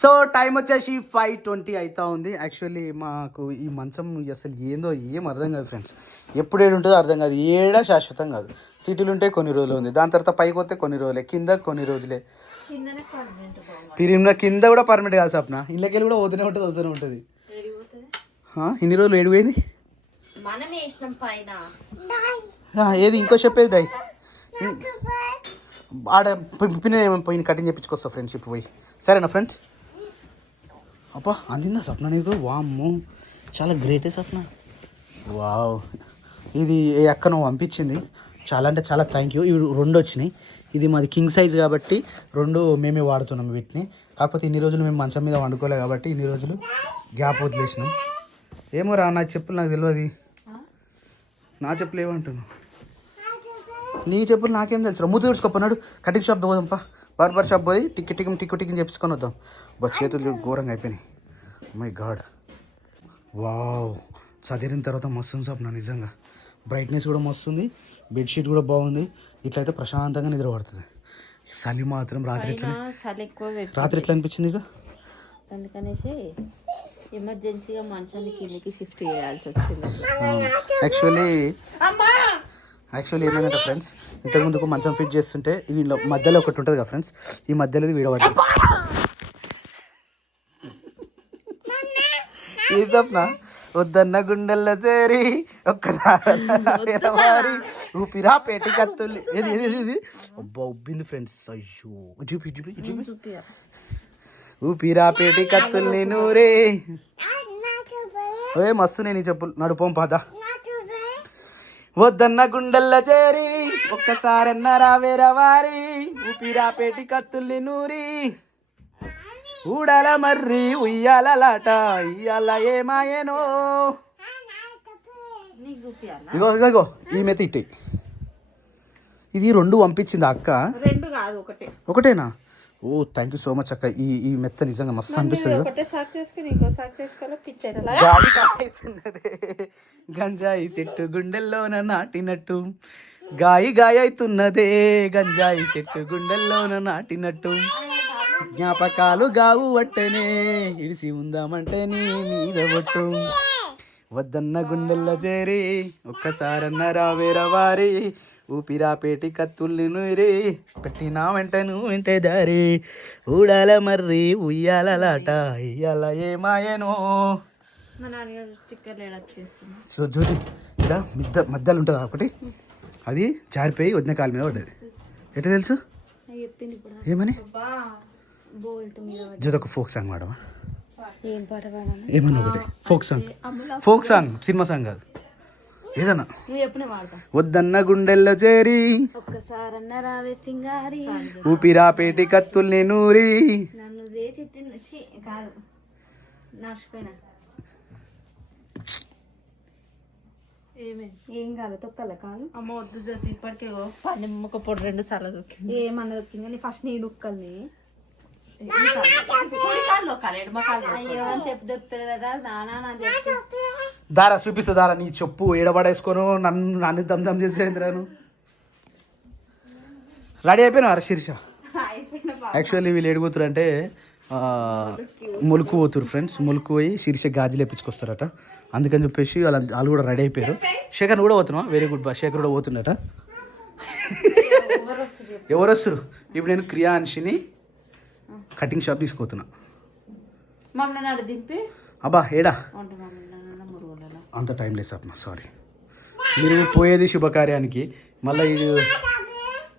So time వచ్చేసి 5:20 అవుతా ఉంది. యాక్చువల్లీ మాకు ఈ మంచం అసలు ఏందో ఏం అర్థం కాదు ఫ్రెండ్స్. ఎప్పుడు ఏడు ఉంటుందో అర్థం కాదు, ఏడా శాశ్వతం కాదు. సిటీలు ఉంటే కొన్ని రోజులు ఉంది, దాని తర్వాత పైకి వస్తే కొన్ని రోజులే, కింద కొన్ని రోజులే. పిరిమిన కింద కూడా పర్మనెంట్ కాదు సప్న, ఇళ్ళకెళ్ళి కూడా పోతూనే ఉంటుంది, వస్తూనే ఉంటుంది. ఇన్ని రోజులు ఏడు పోయింది. ఏది ఇంకో చెప్పేది దాయి ఆడ పోయి కటింగ్ చేయించుకొస్తా ఫ్రెండ్స్ ఇప్పుడు పోయి. సరేనా ఫ్రెండ్స్? అబ్బా అందిందా సప్న నీకు? వామ్మో చాలా గ్రేటే సప్న. వావ్, ఇది ఏ అక్క నువ్వు పంపించింది, చాలా అంటే చాలా థ్యాంక్ యూ. ఇవి 2 వచ్చినాయి. ఇది మాది కింగ్ సైజ్ కాబట్టి 2 మేమే వాడుతున్నాం వీటిని. కాకపోతే ఇన్ని రోజులు మేము మంచం మీద వండుకోలేదు కాబట్టి ఇన్ని రోజులు గ్యాప్ వదిలేసినాం. ఏమో రా, నా చెప్పులు నాకు తెలియదు. నా చెప్పులు ఏమంటున్నావు? నీ చెప్పులు నాకేం తెలుసు. మూతి తుడుచుకోపోన్నాడు, కటింగ్ షాప్ పోదాంపా, బార్బర్ షాప్ పోయి టిక్కి చెప్పుకొని వద్దాం. బట్ చేతులు ఘోరంగా అయిపోయినాయి. My God, wow. చదివిన తర్వాత మస్తు ఉంది సప్న నిజంగా. బ్రైట్నెస్ కూడా మస్తు ఉంది, బెడ్షీట్ కూడా బాగుంది. ఇట్లయితే ప్రశాంతంగా నిద్ర పడుతుంది. చలి మాత్రం రాత్రి ఎట్లా అనిపించింది నీకు? అందుకనేసి ఎమర్జెన్సీగా మంచాన్ని కిందకి షిఫ్ట్ చేయాల్సి వచ్చింది. యాక్చువల్లీ ఏమైందంటే ఫ్రెండ్స్, ఇంతకుముందుకు మంచం ఫిట్ చేస్తుంటే ఇది మధ్యలో ఒకటి ఉంటుంది కదా ఫ్రెండ్స్, ఈ మధ్యలో వీడబడ్డది. ఏ సప్న వద్దన్న గుండెల్లో చేరి ఒక్కసారి ఊపిరా పేటి కత్తుల్లి. ఇది అబ్బా ఉబ్బింది ఫ్రెండ్స్. అయ్యో చూపి ఊపిరా పేటి కత్తుల్ని నూరే. ఏ మస్తు నేను చెప్పులు నడుపోం పాద. వద్దన్న గుండెల్లో చేరి ఒక్కసారన్న రావేరా వారి, ఊపిరా పేటి కత్తుల్ని నూరి, ఊడాల మర్రి ఉయ్యాలలాట ఇయ్యాల ఏమాయనో. ఇగో ఇగో ఇగో ఈ మెత్త ఇట్టే. ఇది 2 పంపించింది అక్క. 2 కాదు, ఒకటేనా? ఓ థ్యాంక్ యూ సో మచ్ అక్క. ఈ మెత్త నిజంగా మస్తు అనిపిస్తుంది. గంజాయి చెట్టు గుండెల్లోన నాటినట్టు, గాయి అవుతున్నదే గంజాయి చెట్టు గుండెల్లోన నాటినట్టు, జ్ఞాపకాలు గావు వట్టనే ఇడిసి ఉందామంటే నీ మీద ఒట్టు, వద్దన్న గుండెల్లో చేరి ఒక్కసారన్న రావేరా వారి, ఊపిరా పేటి కత్తుల్ని నూరి, పెట్టినా వెంట నువ్వు వెంటే దారి, ఊడాల మర్రి ఉయ్యాలలాట ఇయ్యాల ఏమాయనో. సో జ్యోతి ఇక్కడ మధ్యలో ఉంటుంది ఒకటి, అది జారిపోయి వదిన కాలు మీద పడ్డది. ఎట్లా తెలుసు? ఏమని? జ్యోతి ఒక ఫోక్ సాంగ్ పాడవా? ఏమన్నా ఒకటి ఫోక్ సాంగ్ సినిమా సాంగ్ కాదు, ఏదన్నా. వద్దన్న గుండెల్లో చేరి ఒక్కసారన్న రావే సింగారి, ఊపిరా పేటి కత్తుల్ని నూరి, నన్ను చేసి కాదు నర్చిపోయినా. ఏం కాదు, తొక్కల కాదు. అమ్మ వద్దు జ్యోతి, ఇప్పటికే నిమ్మక పొడి 2 సార్లు దొక్కింది. ఏమన్నా దొక్కింది కానీ ఫస్ట్ నీ దుక్కల్ని. అయ్యో అని చెప్పి దొరుకుతుందా నానా నా చెప్పు. దారా చూపిస్తా, దారా నీ చెప్పు ఏడబడేసుకోను నన్ను దమ్ చేసేంద్రాను. రెడీ అయిపోయినా శీర్ష? యాక్చువల్లీ వీళ్ళు ఏడుగుతురు అంటే ములుకు పోతురు ఫ్రెండ్స్. ములుకు పోయి శీర్ష గాజులు వేపించుకొస్తారట. అందుకని చెప్పేసి వాళ్ళు కూడా రెడీ అయిపోయారు. శేఖర్ కూడా పోతున్నావా? వెరీ గుడ్ బా, శేఖర్ కూడా పోతుండట. ఎవరు వస్తారు ఇప్పుడు? నేను క్రియాన్షిని కటింగ్ షాప్ తీసుకుపోతున్నా. అబ్బా ఏడా అంత టైం లేదు సప్న, సారీ. మీరు పోయేది శుభకార్యానికి, మళ్ళీ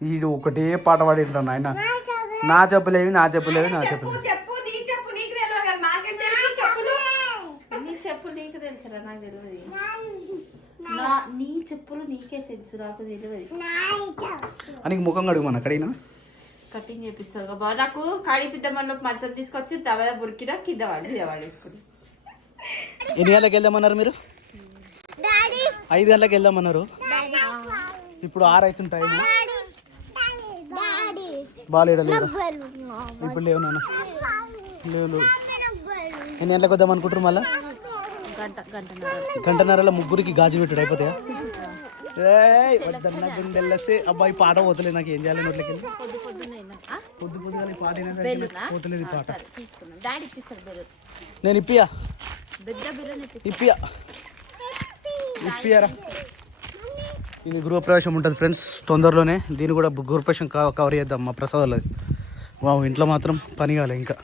వీడు ఒకటే పాట పాడింటాను ఆయన. నా చెప్పలేవి నీ చెప్పులు నీకే తెలుసు, నాకు తెలియదు. అని ముఖం కడుగుమని అక్కడైనా కటింగ్ చేపిస్తారు కదా. నాకు కడిపిద్దామన్న మంచం తీసుకొచ్చి దవద బురికినా కింద వాడేసుకుని. ఎన్ని గంటలకు వెళ్దామన్నారు మీరు? 5 గంటలకు వెళ్దామన్నారు. ఇప్పుడు 6 అవుతుంటాయి. బాగాలేడలేదు ఇప్పుడు. లేవు నాన్న, లేవు. ఎన్ని గంటలకు వద్దాం అనుకుంటారు? మళ్ళీ గంటన్నరలో ముగ్గురికి గాజు పెట్టుడు అయిపోతాయా? వద్దన్న గుండెల్లసే అబ్బాయి పాట పోతలేదు, నాకు ఏం చేయాలి నోట్లకి. పొద్దు పొద్దుగా పాట బెలూనా? పోతలేదు ఈ పాట. సరే తీసుకున్నాం. డాడీ ఇప్పిస్తారు బెలూన్. నేను ఇప్పియా పెద్ద బెలూన్ ఇప్పియా ఇప్పియారా. ఇది గృహప్రవేశం ఉంటుంది ఫ్రెండ్స్ తొందరలోనే. దీన్ని కూడా గృహప్రవేశం కవర్ చేద్దాం మా ప్రసాద్ వాళ్ళది. వావ్, ఇంట్లో మాత్రం పని కాలే ఇంకా.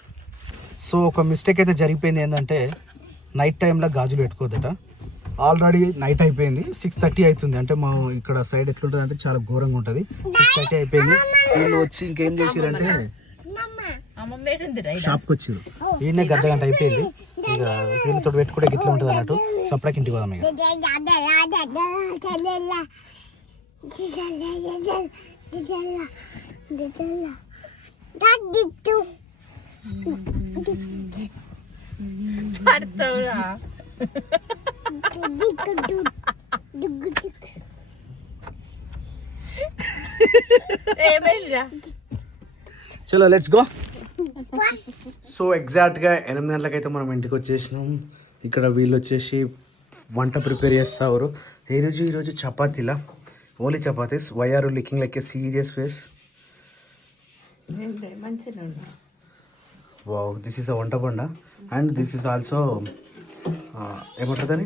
సో ఒక మిస్టేక్ అయితే జరిగిపోయింది. ఏంటంటే నైట్ టైంలో గాజులు పెట్టుకోవద్దట. ఆల్రెడీ నైట్ అయిపోయింది, 6:30 అవుతుంది. అంటే మా ఇక్కడ సైడ్ ఎట్లుంటుంది అంటే చాలా ఘోరంగా ఉంటుంది. 6:30 అయిపోయింది. వీళ్ళు వచ్చి ఇంకేం చేసారంటే షాప్కి వచ్చారు. ఈయనే గడ్డ గంట అయిపోయింది. ఇక వీళ్ళతో పెట్టుకుంటే గిట్లా ఉంటుంది అన్నట్టు. సపరేట్ ఇంటికి పోదాం ఇక. చలో లెట్స్ గో. సో ఎగ్జాక్ట్గా 8 గంటలకైతే మనం ఇంటికి వచ్చేసినాం. ఇక్కడ వీళ్ళు వచ్చేసి వంట ప్రిపేర్ చేస్తారు. ఈరోజు చపాతీలా, only chapatis. Why are looking like a serious face? Wow, this is a vanta banda. And this is also ఏమంటుందని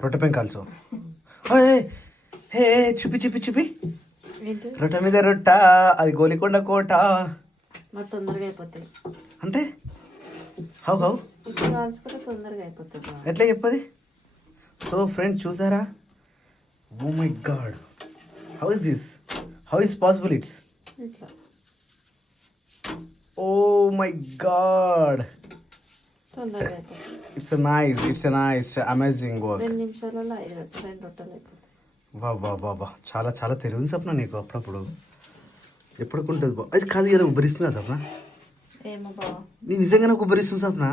రొట్టె పెంక్ ఆల్సో. హే చూపి రొట్టె మీద రొట్ట, అది గోలికొండ కోట. తొందరగా అయిపోతాయి అంటే హౌ తొందరగా అయిపోతుంది. ఎట్లా చెప్పది? సో ఫ్రెండ్స్ చూసారా? Oh my god, how is this? How is possible? It's oh my god, it's nice amazing work. 2 నిమిషాలలో 2 రొట్టెలు అయిపోతాయి. బాబా చాలా చాలా తెలియదు సప్న నీకు. అప్పుడప్పుడు ఎప్పటికుంటుంది బా. అది కాదు కదా, ఉబ్బరిస్తుందా సప్న? ఏమో బావ, నీ నిజంగా నాకు ఉబ్బరిస్తుంది సప్న.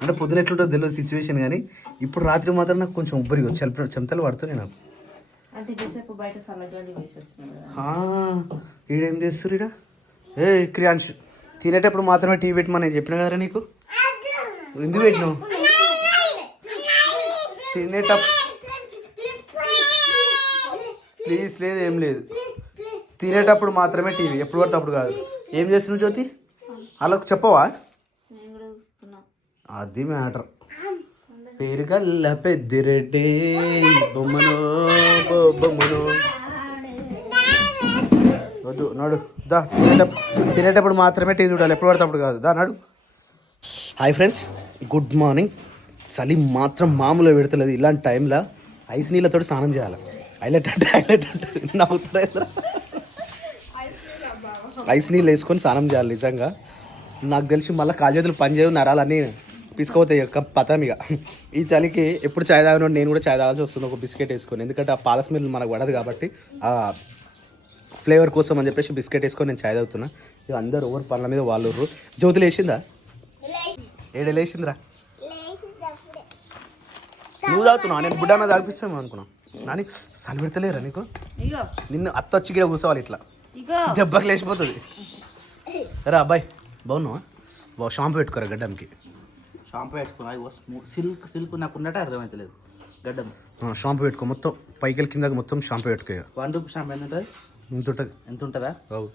అంటే పొద్దున ఎట్లుంటుందో తెలియదు సిచ్యువేషన్, కానీ ఇప్పుడు రాత్రి మాత్రం నాకు కొంచెం ఉబ్బరి చెమటలు పడుతున్నాయి నాకు. అంటే ఇదేసేపు బయట సల్లగాలి వేసి వచ్చినాడు. ఈడేం చేస్తారు ఈడ? ఏ క్రియాంశ్, తినేటప్పుడు మాత్రమే టీ పెట్టమని నేను చెప్పిన కదరా నీకు. ఎందుకు పెట్టినావు? తినేటప్పుడు ప్లీజ్ లేదు, ఏం లేదు. తినేటప్పుడు మాత్రమే టీవీ, ఎప్పుడు పడితే అప్పుడు కాదు. ఏం చేస్తున్నావు జ్యోతి? అలా చెప్పవా? అది మ్యాటర్. పేరుగల్ల పెద్దిరెడ్డి బొమ్మను బొమ్మను వద్దు నడు దా. తినేటప్పుడు మాత్రమే టీవీ చూడాలి, ఎప్పుడు పడితే అప్పుడు కాదు. దా నడు. Hi friends, good morning. చలి మాత్రం మామూలుగా పెడతలేదు. ఇలాంటి టైంలో ఐస్ నీళ్ళతో స్నానం చేయాలి. హైలైట్ అంటే నవ్వుతారా? ఐస్ నీళ్ళు వేసుకొని స్నానం చేయాలి. నిజంగా నాకు తెలిసి మళ్ళీ కాజేతులు పని చేయవు, నరాలన్నీ పిసుకపోతాయి పతామిగా. ఈ చలికి ఎప్పుడు చాయ్ తాగిన నేను కూడా చాయ్ తాగాల్సి వస్తుంది, ఒక బిస్కెట్ వేసుకొని. ఎందుకంటే ఆ పాల స్మెల్ మనకు పడదు కాబట్టి ఆ ఫ్లేవర్ కోసం అని చెప్పేసి బిస్కెట్ వేసుకొని నేను చాయ్ తాగుతున్నా. ఇక అందరు ఓవర్ పనుల మీద వాళ్ళు. జ్యోతి లేచిందా? లేచిందిరా. నువ్వు తాగుతున్నావు, నేను బుడ్డ మీద తాగిపిస్తాను అనుకున్నా. నాని చలి పెడతలేరా నీకు? నిన్ను అత్త వచ్చి గిడ కూర్చోవాలి, ఇట్లా దెబ్బకి లేచిపోతుంది. రా అబ్బాయి, బాగున్నావా? షాంపూ పెట్టుకోరా గడ్డంకి. షాంపూ పెట్టుకున్నా, సిల్క్ నాకు ఉన్నట్టే అర్థమవుతలేదు గడ్డం. షాంపూ పెట్టుకో, మొత్తం పైకి కిందకి మొత్తం షాంపూ పెట్టుకో. 1 రూపీ షాంపూ ఎంత ఉంటుంది? ఎంత ఉంటుందా?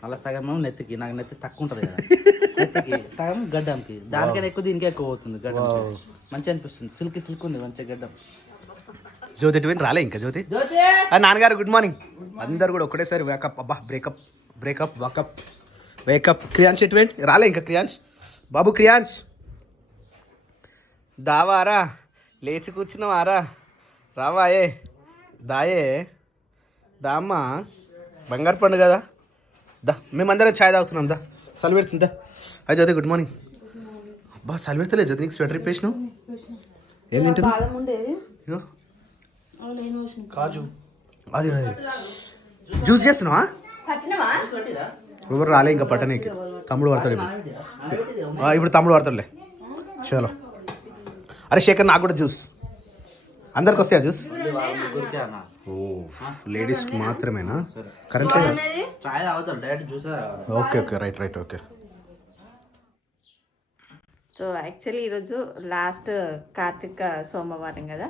అలా సగం నెత్తికి, నాకు నెత్తి తక్కువ ఉంటుంది కదా. నెత్తికి సగం గడ్డంకి, దానికైనా ఎక్కువ దీనికే ఎక్కువ అవుతుంది గడ్డం. మంచిగా అనిపిస్తుంది, సిల్క్ ఉంది మంచిగా గడ్డం. జ్యోతి ఎటు రాలే ఇంకా? జ్యోతి నాన్నగారు గుడ్ మార్నింగ్. అందరు కూడా ఒకటేసారి వేకప్. అబ్బా బ్రేకప్ వేకప్. క్రియాంశ్ ఎటు రాలే ఇంకా? క్రియాంశ్ బాబు, క్రియాంశ్ దావారా, లేచి కూర్చున్నావారా? రావాయే, దాయే దామ్మా, బంగారు పండు కదా. దా, మేమందరం ఛాయ్ తాగుతున్నాం. దా, చలి పెడుతుందా? అది జ్యోతి గుడ్ మార్నింగ్. అబ్బా చలి పెడతలేదు జ్యోతి, నీకు స్వెటర్ ఇప్పేసినావు. ఏం తింటున్నావు? కాజు అది జ్యూస్ చేస్తున్నావా? ఎవరు రాలే ఇంకా పట్టనీకి. తమ్ముడు పడతాడు ఇప్పుడు తమ్ముడు పడతాడులే. చలో. అరే శేఖర్, నాకు కూడా జ్యూస్. అందరికి వస్తాయా జ్యూస్? ఓ, లేడీస్కి మాత్రమేనా? కరెంట్ లేదా? చాయ్ తాగుతారు, direct juice. Okay right. Okay. So actually ఈరోజు లాస్ట్ కార్తీక సోమవారం కదా.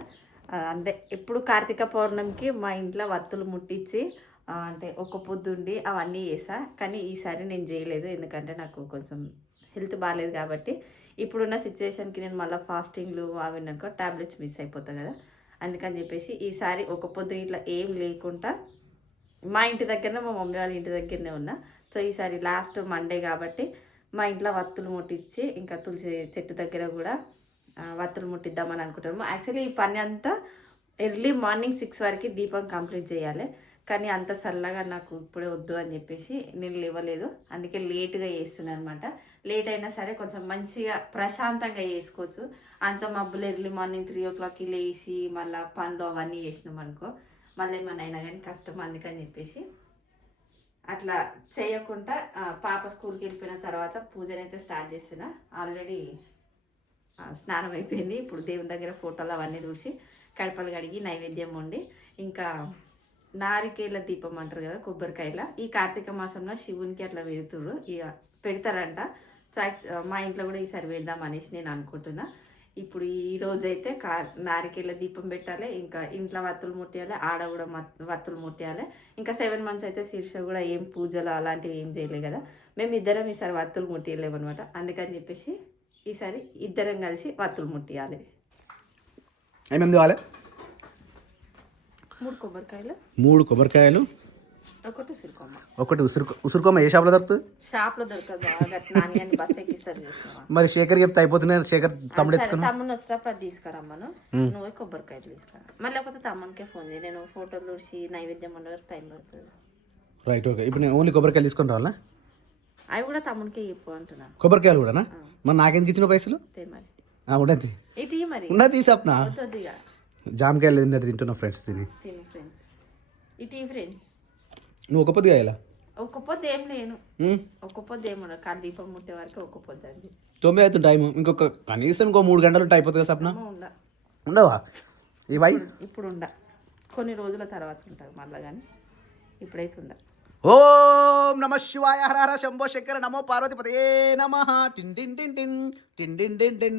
అంటే ఎప్పుడు కార్తీక పౌర్ణమికి మా ఇంట్లో వత్తులు ముట్టించి అంటే ఒక్క పొద్దుండి అవన్నీ చేసా. కానీ ఈసారి నేను చేయలేదు, ఎందుకంటే నాకు కొంచెం హెల్త్ బాగాలేదు కాబట్టి. ఇప్పుడున్న సిచ్యువేషన్కి నేను మళ్ళీ ఫాస్టింగ్లు అవి అనుకో టాబ్లెట్స్ మిస్ అయిపోతాయి కదా, అందుకని చెప్పేసి ఈసారి ఒక పొద్దు ఇట్లా ఏం లేకుండా మా ఇంటి దగ్గరనే, మా మమ్మీ వాళ్ళ ఇంటి దగ్గరనే ఉన్నా. సో ఈసారి లాస్ట్ మండే కాబట్టి మా ఇంట్లో వత్తులు ముట్టించి, ఇంకా తులసి చెట్టు దగ్గర కూడా వత్తులు ముట్టిద్దామని అనుకుంటాము. యాక్చువల్లీ ఈ పని అంతా ఎర్లీ మార్నింగ్ 6 వరకు దీపం కంప్లీట్ చేయాలి, కానీ అంత చల్లగా నాకు ఇప్పుడే వద్దు అని చెప్పేసి నేను లేవలేదు. అందుకే లేట్గా చేస్తున్నాను అనమాట. లేట్ అయినా సరే కొంచెం మంచిగా ప్రశాంతంగా చేసుకోవచ్చు. అంత మబ్బులు ఎర్లీ మార్నింగ్ 3 o'clockకి లేచి మళ్ళీ పనులు అవన్నీ చేసినాం అనుకో మళ్ళీ ఏమన్నా అయినా కానీ కష్టం. అందుకని చెప్పేసి అట్లా చేయకుండా పాప స్కూల్కి వెళ్ళిపోయిన తర్వాత పూజనైతే స్టార్ట్ చేస్తున్నా. ఆల్రెడీ స్నానం అయిపోయింది. ఇప్పుడు దేవుని దగ్గర ఫోటోలు అవన్నీ చూసి కడపలు కడిగి నైవేద్యం వండి, ఇంకా నారికేళ్ళ దీపం అంటారు కదా, కొబ్బరికాయల, ఈ కార్తీక మాసంలో శివునికి అట్లా పెడతారంట. సో మా ఇంట్లో కూడా ఈసారి పెడదాం అనేసి నేను అనుకుంటున్నా. ఇప్పుడు ఈ రోజైతే నారికేళ్ళ దీపం పెట్టాలి, ఇంకా ఇంట్లో వత్తులు ముట్టియాలి, ఆడ కూడా వత్తులు ముట్టియాలి. ఇంకా 7 months అయితే శీర్ష కూడా ఏం పూజలు అలాంటివి ఏం చేయలే కదా, మేము ఇద్దరం ఈసారి వత్తులు ముట్టియలేమన్నమాట. అందుకని చెప్పేసి ఈసారి ఇద్దరం కలిసి వత్తులు ముట్టియాలి. ఏమేమి కావాలి? 3 కొబ్బరికాయలు, 3 కొబ్బరికాయలు, ఒకటి ఉసురుకొమ్మ. ఏ షాప్లో దొరుకుతుంది? షాప్లో దొరకదు, నాని అని బస్ ఎక్కిస్తారు చూసినావా. మరి శేఖర్ చెప్తే అయిపోతున్నాయి. శేఖర్ తమ్ముడు తమ్ముని వచ్చేటప్పుడు అది తీసుకురమ్మను, నువ్వే కొబ్బరికాయలు తీసుకురా. మళ్ళీ లేకపోతే తమ్మునికే ఫోన్ చేయి, నేను ఫోటోలు చూసి నైవేద్యం ఉండే వరకు టైం పడుతుంది. Right, okay. ఇప్పుడు నేను ఓన్లీ కొబ్బరికాయలు తీసుకొని రావాలా? అవి కూడా తమ్మునికే చెప్పు అంటున్నా. కొబ్బరికాయలు కూడానా? మరి నాకెందుకు ఇచ్చిన పైసలు? మరి ఉండదు, ఇటు మరి ఉన్నది తీసప్నా. వద్దుగా జామకాయలు తిన్నట్టు తింటున్నా ఫ్రెండ్స్. తిని ఫ్రెండ్స్, ఇటు ఫ్రెండ్స్. నువ్వు ఒక పొద్దు కాయాలా? ఒక్క పొద్దు ఏం లేను, ఒక్క పొద్దు ఏముండదు. కానీ దీపం ముట్టే వరకు ఒక్క పొద్దు అండి. 9 అవుతుంది టైం. కనీసం ఇంకో 3 గంటలు అయిపోతుంది కదా సప్న? ఉండవా ఇవై? ఇప్పుడు ఉండ, కొన్ని రోజుల తర్వాత ఉంటారు మళ్ళీ, కానీ ఇప్పుడైతే ఉండ. ఓం నమ శివాయ, హర హర శంభో శంకర, నమో పార్వతీపతయే నమః. టిన్ టిన్ టిన్ టిన్ టిన్ టిన్ టిన్ టిన్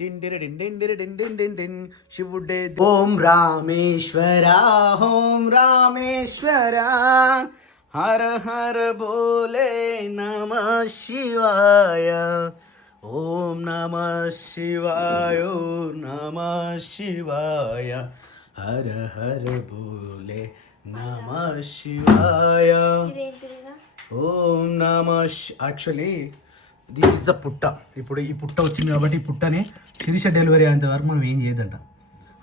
టిన్ టిన్ టిన్ టిన్ టిన్ టిన్ టిన్ టిన్ టిన్ శివుడే. ఓం రామేశ్వర, ఓం రామేశ్వర, హర హర బోలే నమ శివాయ. ఓం నమ శివాయ, నమ శివాయ, హర హర బోలే నమ శివాయ. ఓం నమ. యాక్చువల్లీ దిస్ ఇస్ ద పుట్ట. ఇప్పుడు ఈ పుట్ట వచ్చింది కాబట్టి ఈ పుట్టని శిరీష డెలివరీ అయ్యేంత వరకు మనం ఏం చేయదంట.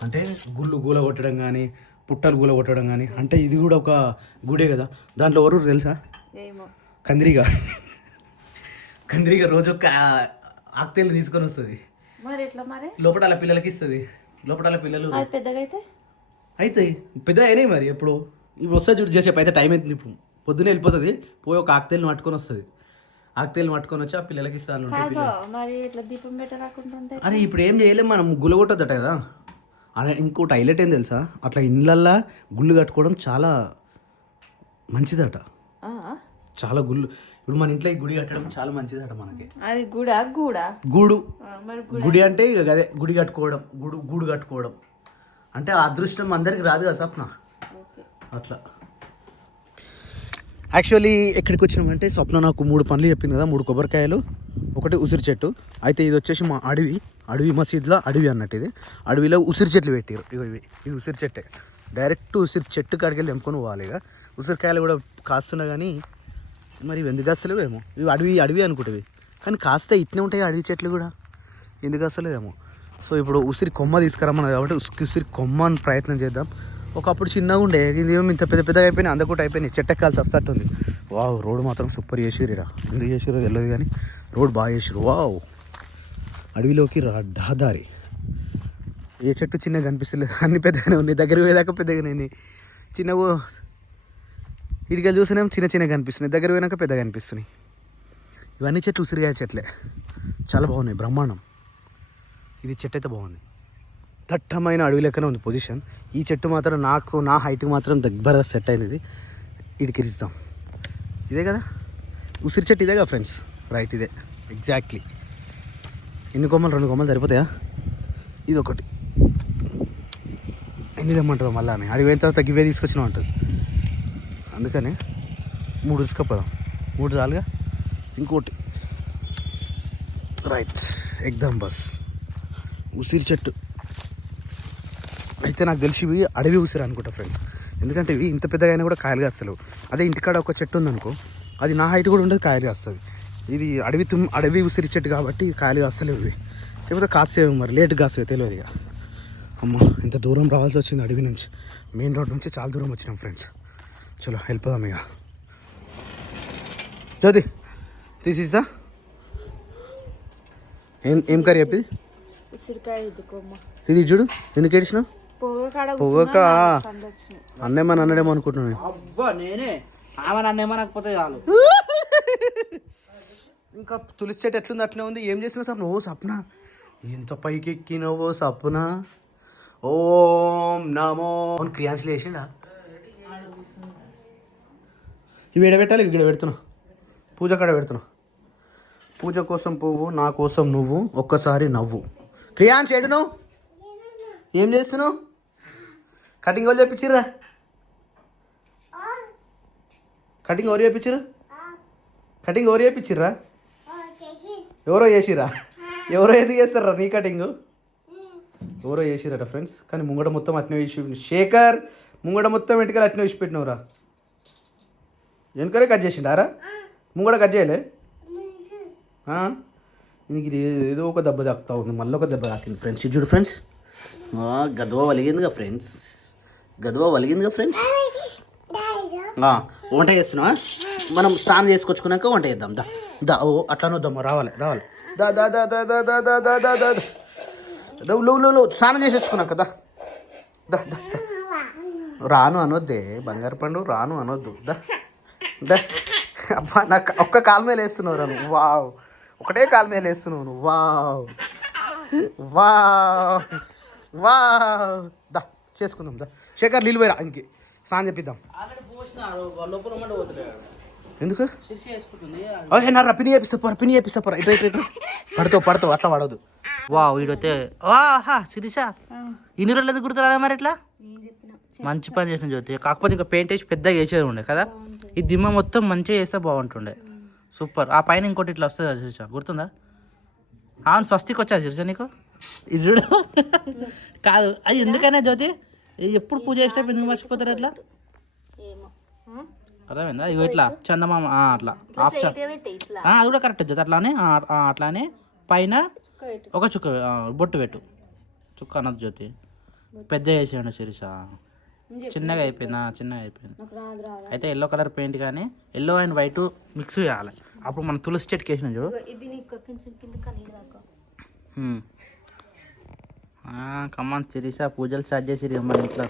అంటే గుళ్ళు గూల కొట్టడం కానీ, పుట్టలు గూల కొట్టడం కానీ. అంటే ఇది కూడా ఒక గుడే కదా. దాంట్లో ఎవరు తెలుసా? కందిరిగా. కందిరిగా రోజు ఒక ఆక్తేలు తీసుకొని వస్తుంది. మరి ఎట్లా మరి? లోపల పిల్లలకి ఇస్తుంది. లోపల పిల్లలు పెద్దగా అయితే అవుతాయి, పెద్ద అయినాయి. మరి ఎప్పుడు ఇప్పుడు వస్తుంది చూడు చేసేపు. అయితే టైం అవుతుంది, ఇప్పుడు పొద్దునే వెళ్ళిపోతుంది. పోయి ఒక ఆక్తేలు పట్టుకొని వస్తుంది. ఆక్తేలు పట్టుకొని వచ్చి ఆ పిల్లలకి ఇస్తాను. అరే ఇప్పుడు ఏం చేయలేము మనం, గుల్ల కొట్టొద్దట కదా. అదే ఇంకోటి హైలైట్ ఏం తెలుసా, అట్లా ఇండ్లల్లో గుళ్ళు కట్టుకోవడం చాలా మంచిదట. చాలా గుళ్ళు, ఇప్పుడు మన ఇంట్లో ఈ గుడి కట్టడం చాలా మంచిదట మనకి. అది గూడు గుడి అంటే ఇక అదే గుడి కట్టుకోవడం, గూడు కట్టుకోవడం అంటే ఆ అదృష్టం అందరికి రాదు కదా సప్న. అట్లా యాక్చువల్లీ ఎక్కడికి వచ్చినామంటే స్వప్న నాకు 3 పనులు చెప్పింది కదా. 3 కొబ్బరికాయలు, ఒకటి ఉసిరి చెట్టు. అయితే ఇది వచ్చేసి మా అడవి మసీద్లో అడవి అన్నట్టు. ఇది అడవిలో ఉసిరి చెట్లు పెట్టారు. ఇది ఉసిరి చెట్టే. డైరెక్ట్ ఉసిరి చెట్టు కాడికి వెళ్ళి తెంపుకొని పోవాలి. ఇక ఉసిరికాయలు కూడా కాస్తున్నాయి కానీ మరి ఇవి ఎందుకు వస్తలేవేమో. ఇవి అడవి అనుకుంటుంది కానీ కాస్తే ఇట్నే ఉంటాయి అడవి చెట్లు కూడా, ఎందుకు వస్తలేదేమో. సో ఇప్పుడు ఉసిరి కొమ్మ తీసుకురమ్మన్నది కాబట్టి ఉసిరి కొమ్మని ప్రయత్నం చేద్దాం. ఒకప్పుడు చిన్నగా ఉండే, ఇది ఏమో ఇంత పెద్దగా అయిపోయినాయి, అందకుండా అయిపోయినాయి. చెట్టెక్కాల్సి వస్తట్టుంది. వావ్, రోడ్ మాత్రం సూపర్ చేసిరు. ఎందుకు చేసిరో తెలియదు కానీ రోడ్ బాగా చేసిరు. వావ్, అడవిలోకి రహదారి. ఏ చెట్టు చిన్నగా కనిపిస్తలేదు, అన్ని పెద్దగానే ఉన్నాయి. దగ్గర పోయేదాకా పెద్దగానే. చిన్నగా ఇటుకలు చూసినేమో చిన్నగా కనిపిస్తున్నాయి, దగ్గర పోయినాక పెద్దగా కనిపిస్తున్నాయి. ఇవన్నీ చెట్లు ఉసిరికాయ చెట్లే, చాలా బాగున్నాయి, బ్రహ్మాండం. ఇది చెట్టు అయితే బాగుంది, దట్టమైన అడవి లెక్కనే ఉంది పొజిషన్. ఈ చెట్టు మాత్రం నా హైట్కి మాత్రం దగ్గరగా సెట్ అయింది. ఇది ఇడికిరిస్తాం. ఇదే కదా ఉసిరి చెట్టు, ఇదే కదా ఫ్రెండ్స్. రైట్, ఇదే ఎగ్జాక్ట్లీ. ఎన్ని కొమ్మలు? 2 కొమ్మలు సరిపోతాయా? ఇది ఒకటి. ఎన్ని తెమ్మంటుందో మళ్ళీ అని అడిగి పోయిన తర్వాత గివే తీసుకొచ్చినా ఉంటుంది. అందుకని 3 తీసుకపోదాం. 3 చాలుగా. ఇంకోటి రైట్ ఎగ్దాం బస్. ఉసిరి చెట్టు అయితే నాకు తెలిసి ఇవి అడవి ఉసిరి అనుకుంటా ఫ్రెండ్స్. ఎందుకంటే ఇవి ఇంత పెద్దగా అయినా కూడా కాయలు కాస్తలేవు. అదే ఇంటికాడ ఒక చెట్టు ఉందనుకో, అది నా హైట్ కూడా ఉండదు, కాయలు కాస్తుంది. ఇది అడవి ఉసిరి చెట్టు కాబట్టి కాయలు కాస్తలేవు ఇవి. లేకపోతే కాసేవి మరి లేట్ కాసేవి తెలియదు ఇక. అమ్మ ఇంత దూరం రావాల్సి వచ్చింది అడవి నుంచి. మెయిన్ రోడ్ నుంచి చాలా దూరం వచ్చినాం ఫ్రెండ్స్. చలో వెళ్ళిపోదాం ఇక. జ్యోతి తీసిస్తా. ఏం కర్రీ చెప్పి ఇది చూడు. ఎందుకు ఏడిచినావు? పొగక అన్నేమని అన్నాడేమో అనుకుంటున్నాను. అబ్బా నేనే ఆమె నన్ను ఏమనకపోతే చాలు. ఇంకా తులసి చెట్టు ఎట్లుంది అట్లే ఉంది. ఏం చేసినావు సప్న? ఓ సప్న ఎంత పైకి ఎక్కినావో సప్న. ఓం నమో క్రియాన్స్లు వేసిండా. ఇవి ఎడబెట్టాలి. ఇక్కడ పెడుతున్నా, పూజ కాడ పెడుతున్నా. పూజ కోసం పువ్వు, నా కోసం నువ్వు, ఒక్కసారి నవ్వు. క్రియాన్స్ ఏడు నువ్వు ఏం చేస్తున్నావు? కటింగ్ ఎవరు చేయించిర్రా? కటింగ్ ఎవరు చేయించిర్రు? కటింగ్ ఎవరు చేయించిర్రా? ఎవరో చేసిరా? ఎవరో ఎందుకు చేస్తారా నీ కటింగ్? ఎవరో చేసిరట ఫ్రెండ్స్. కానీ ముంగడ మొత్తం అట్నే వేసి శేఖర్ ముంగడ మొత్తం వెంటకలు అట్నే వేసి పెట్టినవురా. వెనకలే కట్ చేసిండారా? ముంగడ కట్ చేయలే. నీకు ఇది ఏదో ఒక దెబ్బ తాకుతా ఉంది. మళ్ళీ ఒక దెబ్బ తాకింది ఫ్రెండ్స్. ఇది చూడు ఫ్రెండ్స్, గదవ వలిగిందిగా ఫ్రెండ్స్. గదవ వలిగిందిగా ఫ్రెండ్స్. వంట చేస్తున్నావా? మనం స్నానం చేసుకొచ్చుకున్నాక వంట చేద్దాం. దా దా. ఓ అట్లానే వద్దాం. రావాలి రావాలి. దా దా దా దా దా దా దా దా దా దా దా. లో స్నానం చేసి వచ్చుకున్నాక దా దా దా. రాను అనొద్దే బంగారు పండు, రాను అనొద్దు. దా దా. అబ్బా నాకు ఒక్క కాలు మీద వేస్తున్నావు రా నువ్వు. వావ్, ఒకటే కాలు మీద వేస్తున్నావు నువ్వు. Wow wow wow. దా చేసుకుందాం. దా శేఖర్ నీళ్ళు పోయిరా. ఇంకే స్నానం చెప్పిద్దాం. ఎందుకు నా పిని చేపిస్తా. పిని చేపిస్తా. ఇటు ఇటు ఇటు పడతావు అట్లా పడవద్దు. వా వీడైతే ఆహా శిరీష ఇన్ని రోజులు ఎందుకు గుర్తురాలే మరి ఇట్లా? మంచి పని చేసిన జ్యోతి. కాకపోతే ఇంకా పెయింట్ వేసి పెద్దగా వేసేది ఉండే కదా. ఈ దిమ్మ మొత్తం మంచిగా వేస్తే బాగుంటుండే. సూపర్. ఆ పైన ఇంకోటి ఇట్లా వస్తుంది కదా శిరీష, గుర్తుందా? అవును స్వస్తికి వచ్చా శిరీష నీకు. ఇది చూడు. కాదు అది ఎందుకైనా జ్యోతి ఎప్పుడు పూజ చేసేటప్పుడు ఎందుకు మర్చిపోతారు అట్లా? అర్థమైందా? ఇగో ఇట్లా చందమామ అట్లా హాఫ్ అది కూడా కరెక్ట్ జ్యోతి. అట్లానే అట్లానే పైన ఒక చుక్క బొట్టు పెట్టు. చుక్క అన్నది జ్యోతి. పెద్ద వేసేయండి శిరీష. చిన్నగా అయిపోయింది. అయితే ఎల్లో కలర్ పెయింట్ కానీ ఎల్లో అండ్ వైట్ మిక్స్ చేయాలి. అప్పుడు మనం తులసి చెట్టుకి వేసినాం చూడు. కమాన్ శిరీష పూజలు స్టార్ట్ చేసి మన ఇంట్లో.